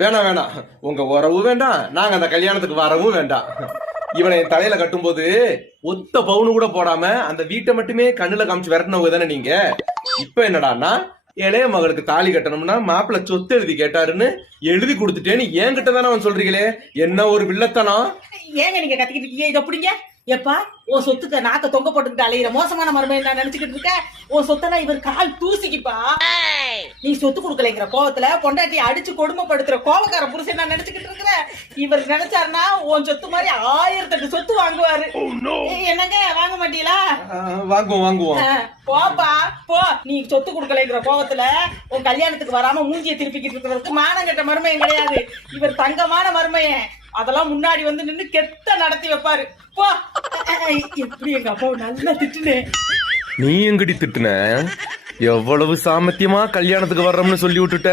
வேணாம் வேணாம், உங்க உறவும் வேண்டாம், நாங்க அந்த கல்யாணத்துக்கு வரவும் வேண்டாம். இவனை என் தலையில கட்டும் போது ஒத்த பவுனு கூட போடாம அந்த வீட்டை மட்டுமே கண்ணுல காமிச்சு விரட்டினவங்க தானே நீங்க. இப்ப என்னடான்னா இளைய மகளுக்கு தாலி கட்டணும்னா மாப்பிள்ள சொத்து எழுதி கேட்டாருன்னு எழுதி கொடுத்துட்டேன்னு என்கிட்ட தானே அவன் சொல்றீங்களே, என்ன ஒரு வில்லத்தனம். ஏங்க நீங்க கத்திக்கிட்டு இருக்கீங்க? இதை பிடிங்க. எப்பா உன் சொத்துக்க நாக்க தொங்க போட்டுக்கிட்டு அலையிற மோசமான மருமையை நான் நினைச்சுக்கிட்டு இருக்கேன். உன் சொத்தனா இவர் கால் தூசிக்குப்பா. நீ சொத்து கொடுக்கலைங்கிற கோவத்துல பொண்டாட்டி அடிச்சு கொடுமைப்படுத்துற கோவக்கார புருஷன் நான் நினைச்சுக்கிட்டு இருக்கிறேன். இவர் நினைச்சாருன்னா உன் சொத்து மாதிரி 1008 சொத்து வாங்குவாரு. என்னங்க வாங்க மாட்டீங்களா? வாங்குவோம் வாங்குவோம். போப்பா போ. நீ சொத்து கொடுக்கலைங்கிற கோவத்துல உன் கல்யாணத்துக்கு வராம மூஞ்சியை திருப்பிக்கிட்டு இருக்கிறதுக்கு மானம் கட்ட மருமையும் கிடையாது. இவர் தங்கமான மருமையன். அதெல்லாம் முன்னாடி வந்து நின்னு கெட்ட நடத்தி வைப்பாரு. போ. எப்படி எங்க அப்பா நல்லா திட்டுனே. நீ எங்கடி திட்டுன? எவ்வளவு சாமர்த்தியமா கல்யாணத்துக்கு வர்றோம்னு சொல்லி விட்டுட்ட.